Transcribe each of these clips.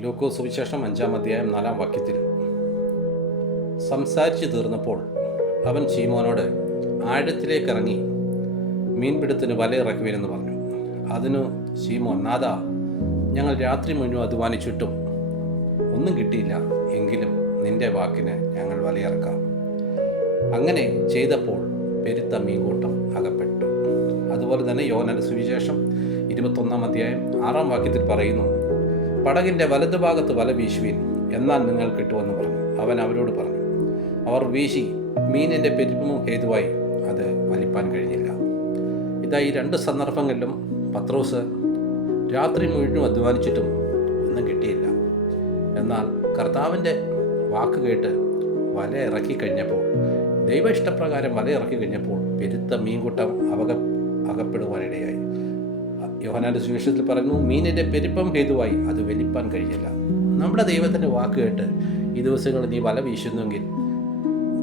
ലൂക്കോ സുവിശേഷം അഞ്ചാം അധ്യായം നാലാം വാക്യത്തിൽ. സംസാരിച്ചു തീർന്നപ്പോൾ അവൻ ചീമോനോട് ആഴത്തിലേക്ക് ഇറങ്ങി മീൻപിടുത്തിന് വലയിറക്കുവിനെന്ന് പറഞ്ഞു. അതിനു ശീമോൻ നാഥ ഞങ്ങൾ രാത്രി മുഴുവൻ അധ്വാനിച്ചിട്ടും ഒന്നും കിട്ടിയില്ല. എങ്കിലും നിന്റെ വാക്കിന് ഞങ്ങൾ വലയിറക്കാം അങ്ങനെ ചെയ്തപ്പോൾ പെരുത്ത മീൻകൂട്ടം അകപ്പെട്ടു. അതുപോലെ തന്നെ യോനന്റെ സുവിശേഷം ഇരുപത്തൊന്നാം അധ്യായം ആറാം വാക്യത്തിൽ പറയുന്നു പടകിന്റെ വലതുഭാഗത്ത് വല വീശുവിൻ എന്നാൽ നിങ്ങൾ കിട്ടുമെന്ന് പറഞ്ഞു. അവൻ അവരോട് പറഞ്ഞു അവർ വീശി മീനിന്റെ പെരുപ്പും ഹേതുവായി അത് വലിപ്പാൻ കഴിഞ്ഞില്ല. ഇതാ ഈ രണ്ട് സന്ദർഭങ്ങളിലും പത്രോസ് രാത്രി മുഴുവൻ അധ്വാനിച്ചിട്ടും ഒന്നും കിട്ടിയില്ല. എന്നാൽ കർത്താവിന്റെ വാക്ക് കേട്ട് വല ഇറക്കി കഴിഞ്ഞപ്പോൾ ദൈവ ഇഷ്ടപ്രകാരം വല ഇറക്കി കഴിഞ്ഞപ്പോൾ പെരുത്ത മീൻകൂട്ടം അവക അകപ്പെടുവാനിടയായി. യോഹനാന്റെ സുവിശേഷത്തിൽ പറയുന്നു മീനിന്റെ പെരുപ്പം ഹേതുവായി അത് വലിപ്പാൻ കഴിഞ്ഞില്ല നമ്മുടെ ദൈവത്തിന്റെ വാക്ക് കേട്ട് ഈ ദിവസങ്ങളിൽ നീ വല വീശുന്നെങ്കിൽ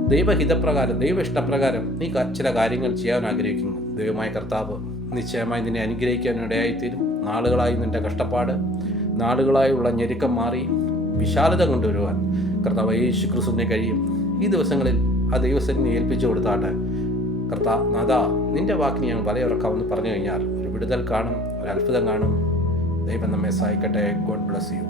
ദൈവഹിതപ്രകാരം ദൈവ ഇഷ്ടപ്രകാരം നീ ചില കാര്യങ്ങൾ ചെയ്യാൻ ആഗ്രഹിക്കുന്നു. ദൈവമായ കർത്താവ് നിശ്ചയമായി നിന്നെ അനുഗ്രഹിക്കാൻ ഇടയായിത്തീരും. നാളുകളായി നിന്റെ കഷ്ടപ്പാട് നാളുകളായുള്ള ഞെരുക്കം മാറി വിശാലത കൊണ്ടുവരുവാൻ കർത്താവ് യേശു ക്രിസ്തുവിനെ കഴിയും. ഈ ദിവസങ്ങളിൽ ആ ദൈവസ്ഥനെ ഏൽപ്പിച്ചു കൊടുത്താട്ടെ കർത്താവ് നദാ നിന്റെ വാക്കിന് ഞാൻ വലയുറക്കാമെന്ന് പറഞ്ഞു കഴിഞ്ഞാൽ വിടുതൽ കാണും ഒരു അത്ഭുതം കാണും. ദൈവം നമ്മെ സഹായിക്കട്ടെ. God bless you